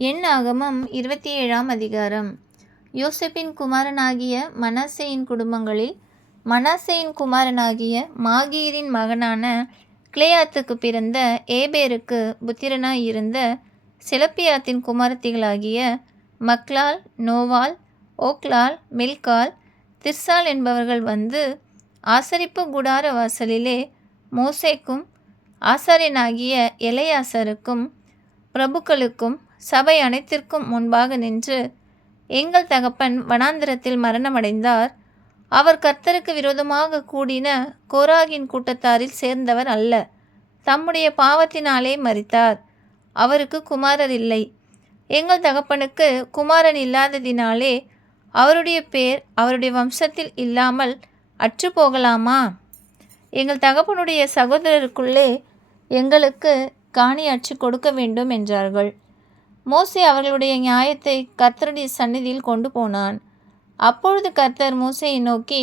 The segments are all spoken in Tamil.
என்னாகமம் 27ஆம் அதிகாரம். யோசேப்பின் குமாரனாகிய மனாசேயின் குடும்பங்களில் மனாசேயின் குமாரனாகிய மாகீரின் மகனான கிலேயாத்துக்கு பிறந்த ஏபேருக்கு புத்திரனாய் இருந்த செலப்பியாத்தின் குமாரத்திகளாகிய மக்லால், நோவால், ஓக்லால், மில்கால், திர்சால் என்பவர்கள் வந்து ஆசரிப்பு கூடார வாசலிலே மோசேக்கும் ஆசாரியனாகிய எலெயாசாருக்கும் பிரபுக்களுக்கும் சபை அனைத்திற்கும் முன்பாக நின்று, எங்கள் தகப்பன் வனாந்திரத்தில் மரணமடைந்தார். அவர் கர்த்தருக்கு விரோதமாக கூடின கோராகின் கூட்டத்தாரில் சேர்ந்தவர் அல்ல. தம்முடைய பாவத்தினாலே மரித்தார். அவருக்கு குமாரர் இல்லை. எங்கள் தகப்பனுக்கு குமாரன் இல்லாததினாலே அவருடைய பேர் அவருடைய வம்சத்தில் இல்லாமல் அற்று போகலாமா? எங்கள் தகப்பனுடைய சகோதரருக்குள்ளே எங்களுக்கு காணியாட்சி கொடுக்க வேண்டும் என்றார்கள். மோசே அவர்களுடைய நியாயத்தை கர்த்தருடைய சந்நிதியில் கொண்டு போனான். அப்பொழுது கர்த்தர் மோசேயை நோக்கி,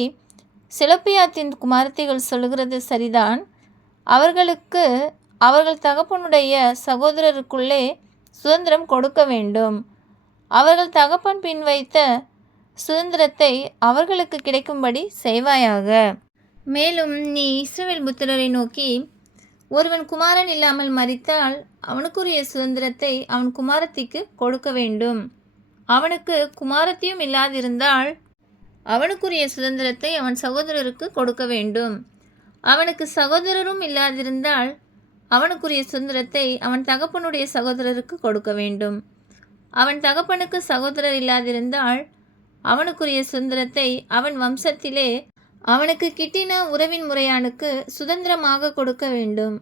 செலப்பியாத்தின் குமாரத்திகள் சொல்கிறது சரிதான். அவர்களுக்கு அவர்கள் தகப்பனுடைய சகோதரருக்குள்ளே சுதந்திரம் கொடுக்க வேண்டும். அவர்கள் தகப்பன் பின் வைத்த சுதந்திரத்தை அவர்களுக்கு கிடைக்கும்படி செய்வாயாக. மேலும் நீ இஸ்ரவேல் புத்திரரை நோக்கி, ஒருவன் குமாரன் இல்லாமல் மரித்தால் அவனுக்குரிய சுதந்திரத்தை அவன் குமாரத்திக்கு கொடுக்க வேண்டும். அவனுக்கு குமாரத்தியும் இல்லாதிருந்தால் அவனுக்குரிய சுதந்திரத்தை அவன் சகோதரருக்கு கொடுக்க வேண்டும். அவனுக்கு சகோதரரும் இல்லாதிருந்தால் அவனுக்குரிய சுதந்திரத்தை அவன் தகப்பனுடைய சகோதரருக்கு கொடுக்க வேண்டும். அவன் தகப்பனுக்கு சகோதரர் இல்லாதிருந்தால் அவனுக்குரிய சுதந்திரத்தை அவன் வம்சத்திலே அவனுக்கு கிட்டின உறவின் முறையானுக்கு சுதந்திரமாக கொடுக்க வேண்டும்.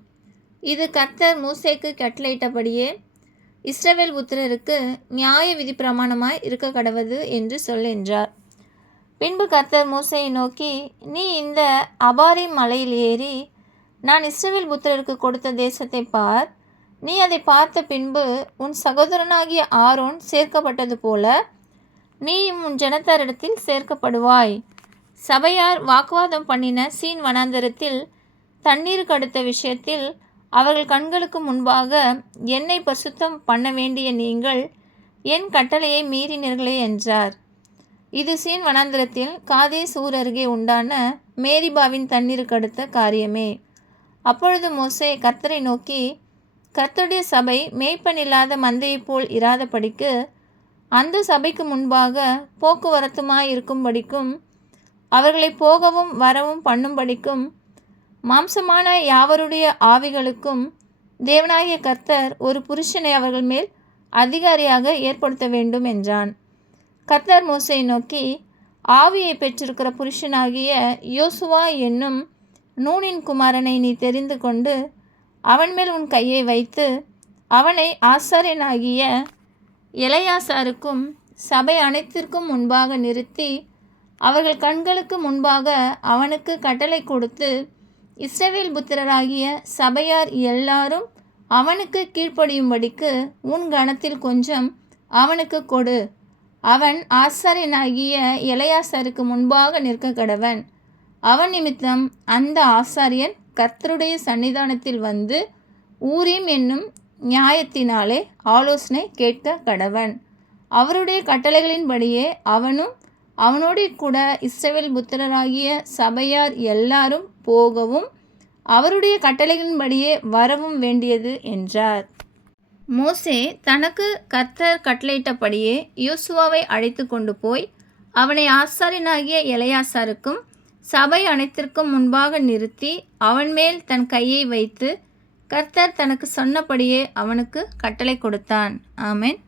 இது கர்த்தர் மோசேக்கு கட்டளையிட்டபடியே இஸ்ரவேல் புத்திரருக்கு நியாய விதி பிரமாணமாய் இருக்க கடவது என்று சொல் என்றார். பின்பு கர்த்தர் மோசேயை நோக்கி, நீ இந்த அபாரிம் மலையில் ஏறி நான் இஸ்ரவேல் புத்திரருக்கு கொடுத்த தேசத்தை பார். நீ அதை பார்த்த பின்பு உன் சகோதரனாகிய ஆரோன் சேர்க்கப்பட்டது போல நீயும் உன் ஜனத்தாரிடத்தில் சேர்க்கப்படுவாய். சபையார் வாக்குவாதம் பண்ணின சீன் வனாந்தரத்தில் தண்ணீருக்கு அடுத்த விஷயத்தில் அவர்கள் கண்களுக்கு முன்பாக என்னை பரிசுத்தம் பண்ண வேண்டிய நீங்கள் என் கட்டளையை மீறினீர்களே என்றார். இது சீன் வனாந்தரத்தில் காதேஸ் ஊர் அருகே உண்டான மேரிபாவின் தண்ணீருக்கு அடுத்த காரியமே. அப்பொழுது மோசே கர்த்தரை நோக்கி, கர்த்தருடைய சபை மேய்ப்பன் இல்லாத மந்தையைப் போல் இராதபடிக்கு அந்த சபைக்கு முன்பாக போக்குவரத்துமாய் இருக்கும்படிக்கும் அவர்களை போகவும் வரவும் பண்ணும்படிக்கும் மாம்சமான யாவருடைய ஆவிகளுக்கும் தேவனாகிய கர்த்தர் ஒரு புருஷனை அவர்கள் மேல் அதிகாரியாக ஏற்படுத்த வேண்டும் என்றான். கர்த்தர் மோசேயை நோக்கி, ஆவியை பெற்றிருக்கிற புருஷனாகிய யோசுவா என்னும் நூனின் குமாரனை நீ தெரிந்து கொண்டு அவன் மேல் உன் கையை வைத்து அவனை ஆசாரியனாகிய எலெயாசாருக்கும் சபை அனைத்திற்கும் முன்பாக நிறுத்தி அவர்கள் கண்களுக்கு முன்பாக அவனுக்கு கட்டளை கொடுத்து, இஸ்ரவேல் புத்திரராகிய சபையார் எல்லாரும் அவனுக்கு கீழ்ப்படியும்படிக்கு உன் கணத்தில் கொஞ்சம் அவனுக்கு கொடு. அவன் ஆசாரியனாகிய எலெயாசாருக்கு முன்பாக நிற்க கடவன். அவன் நிமித்தம் அந்த ஆசாரியன் கர்த்தருடைய சன்னிதானத்தில் வந்து ஊரீம் என்னும் நியாயத்தினாலே ஆலோசனை கேட்க கடவன். அவருடைய கட்டளைகளின்படியே அவனும் அவனோடு கூட இஸ்ரவேல் புத்திரராகிய சபையார் எல்லாரும் போகவும் அவருடைய கட்டளைகளின்படியே வரவும் வேண்டியது என்றார். மோசே தனக்கு கர்த்தர் கட்டளையிட்டபடியே யோசுவாவை அழைத்து கொண்டு போய் அவனை ஆசாரியனாகிய எலெயாசாருக்கும் சபை அனைத்திற்கும் முன்பாக நிறுத்தி அவன் மேல் தன் கையை வைத்து கர்த்தர் தனக்கு சொன்னபடியே அவனுக்கு கட்டளை கொடுத்தான். ஆமென்.